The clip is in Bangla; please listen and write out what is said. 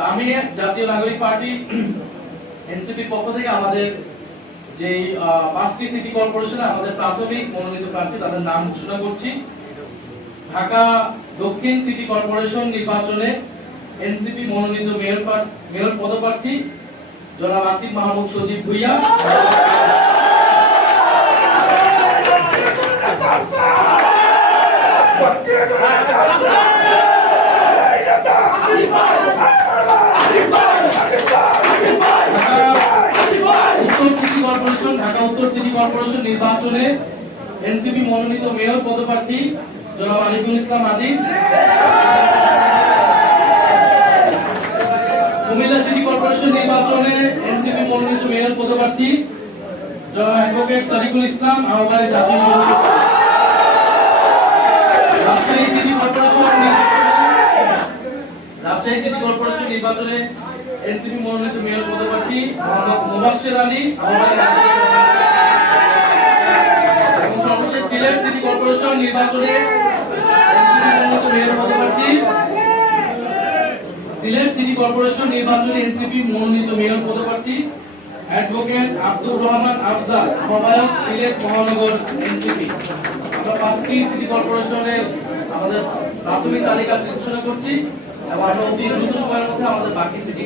আমি জাতীয় নাগরিক পার্টি এনসিপির পক্ষ থেকে আমাদের যে 5টি সিটি কর্পোরেশনে আমাদের প্রাথমিক মনোনীত প্রার্থী তাদের নাম ঘোষণা করছি। ঢাকা দক্ষিণ সিটি কর্পোরেশন নির্বাচনে এনসিপি মনোনীত মেয়র পদপ্রার্থী জনাব আসিফ মাহমুদ সজীব ভুইয়া। ঢাকা উত্তর সিটি কর্পোরেশন নির্বাচনে এনসিপি মনোনীত মেয়র পদপ্রার্থী জনাব আলিকুল ইসলাম আদিব। কুমিল্লা সিটি কর্পোরেশন নির্বাচনে এনসিপি মনোনীত মেয়র পদপ্রার্থী জনাব অ্যাডভোকেট তারিকুল ইসলাম আহ্বায়ক জাতীয় রাজশাহী সিটি কর্পোরেশন নির্বাচনে এনসিপি মনোনীত মেয়র পদপ্রার্থী মোহাম্মদ মুবাশশির আলী এবং সর্বশেষ সিলেট সিটি কর্পোরেশন নির্বাচনে এনসিপি মনোনীত মেয়র পদপ্রার্থী অ্যাডভোকেট আব্দুর রহমান আফজাল আহ্বায়ক সিলেট মহানগর এনসিপি। আমরা 5টি সিটি কর্পোরেশনের আমাদের প্রাথমিক তালিকা ঘোষণা করছি এবং আমরা অতি দ্রুত সময়ের মধ্যে আমাদের বাকি সিটি